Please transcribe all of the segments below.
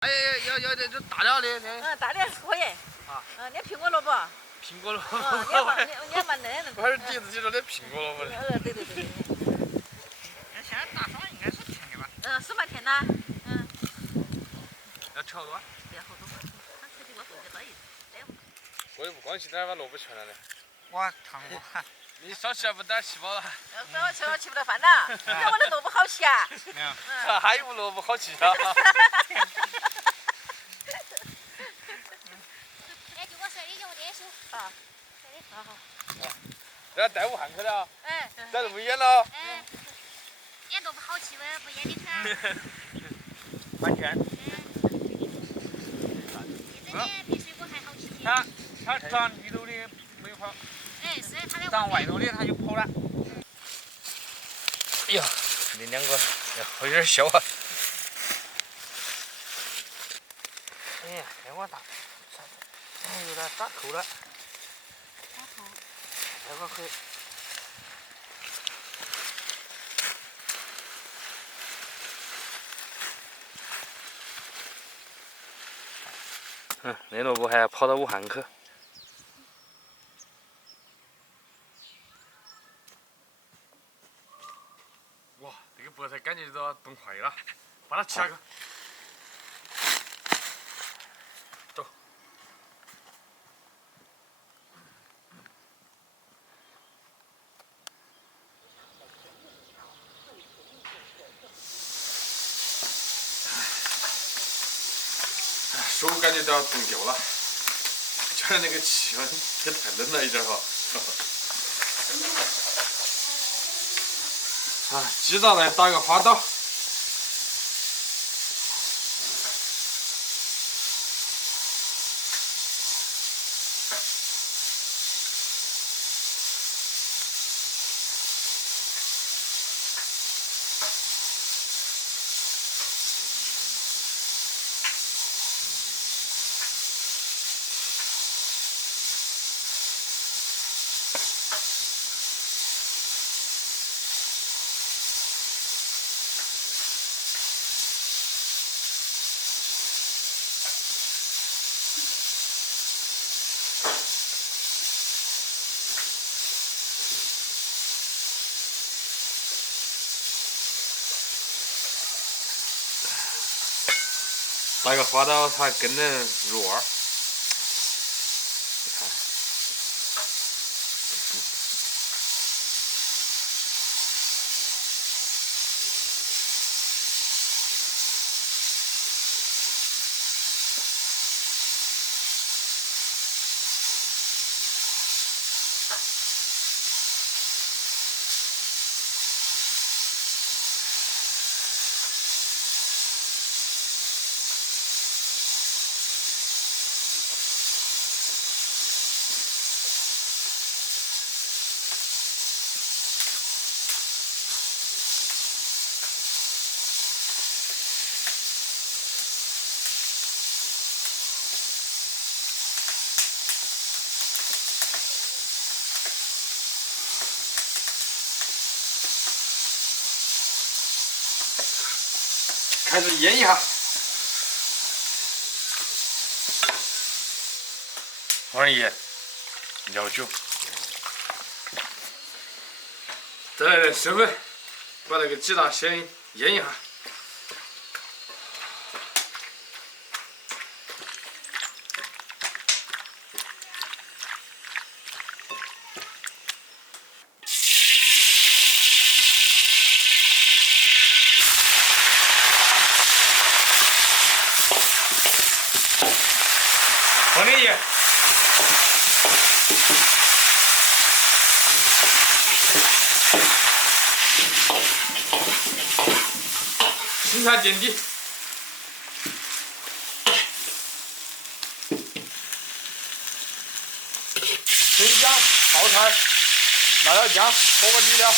哎，要这大料的。大的可以。啊。那苹果萝卜。苹果萝卜。你要蛮嫩。我还是第一次听说的苹果萝卜的。对。现在大蒜应该是甜的吧？是蛮甜的。要吃好多？不要好多，它吃起我做的多一点。我也不光去哪把萝卜全了的。我尝过。你少吃了不点吃饱了。我吃了吃不到饭了。你看我的萝卜好吃啊。没有。还有萝卜好吃啊。哎，就我说的就我爹说。啊。好。这带武汉去了。哎。在这么远了。哎。演萝卜好吃呗，不演的很。完全。这边比水果还好吃些。它长里头的没有跑。哎，是它在长外头的它就跑了。哎呀，你两个有点小啊。哎呀，这个大，有点打透了。打透。这个可以。那萝卜还要跑到武汉去。哇，这个菠菜感觉都要冻坏了，把它切下去。走。手感觉都要冻掉了，觉得那个气温也太冷了一点哈。啊，鸡爪来打个花刀。打个花刀，它更能入味儿。你看，开始腌一下。往上腌，料酒，再来点生粉，把那个鸡蛋先腌一下。往里腌。青菜垫底。生姜、泡菜、辣椒酱、火锅底料。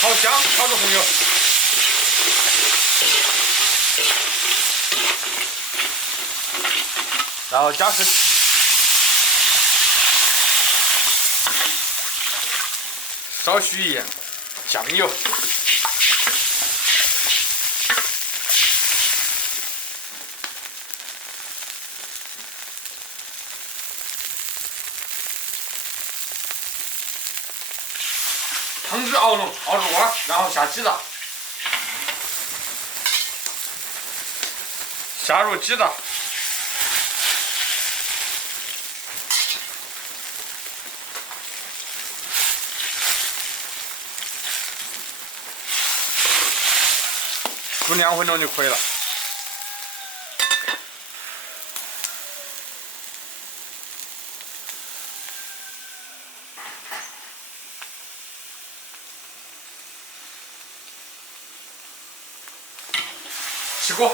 炒香，炒个红油。然后加生，少许盐，酱油。汤汁熬入锅，然后下鸡蛋，下入鸡蛋，煮2分钟就可以了。起锅。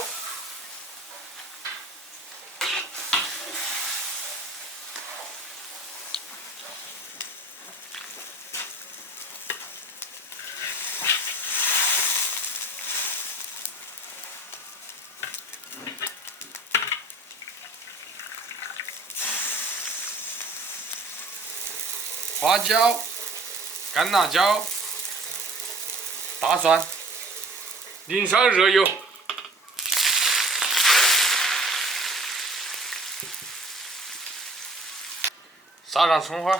花椒、干辣椒、大蒜，淋上热油。撒上葱花，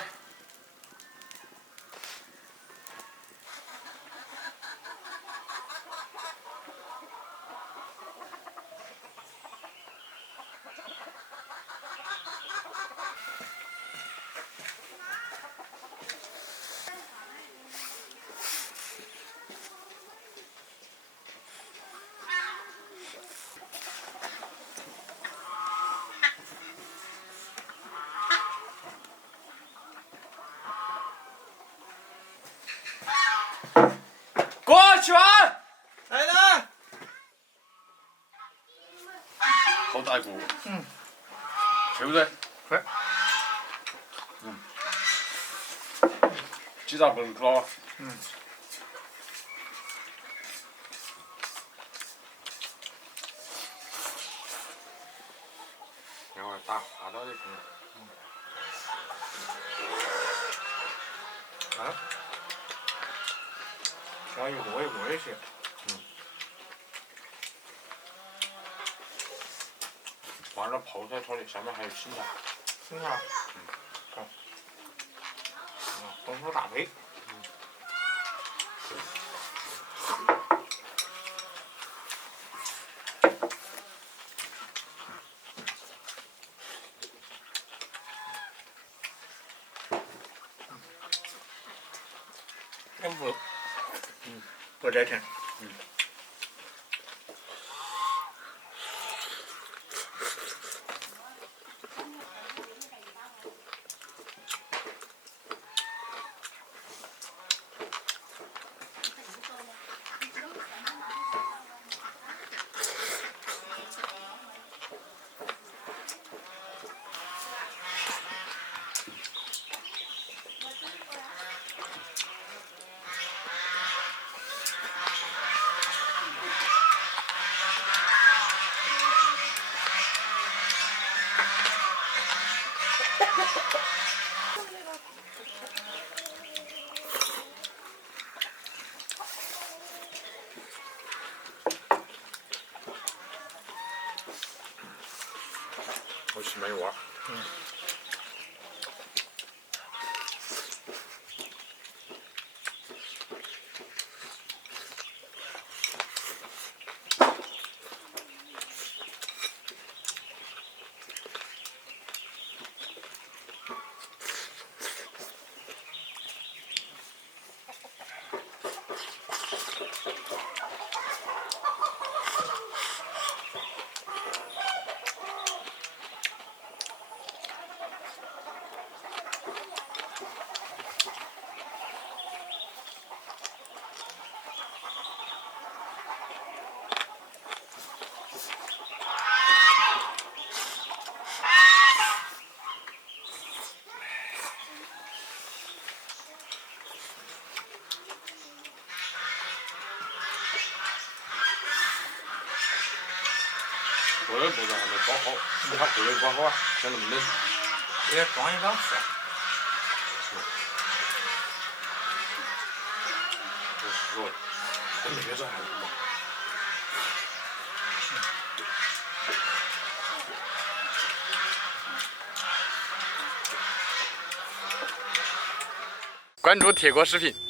过去完。来了。好大一锅。对不对？对。鸡蛋不能煮了。然后打滑到就行了。啊。调一锅也行。放到泡菜汤里，下面还有青菜。青菜。好。丰富搭配。真不，不带甜。我去没娃。锅的步骤还没包好，它锅没包好啊，像那么冷。也装一张吃。肉的，跟美国蒜还不一样。关注铁锅食品。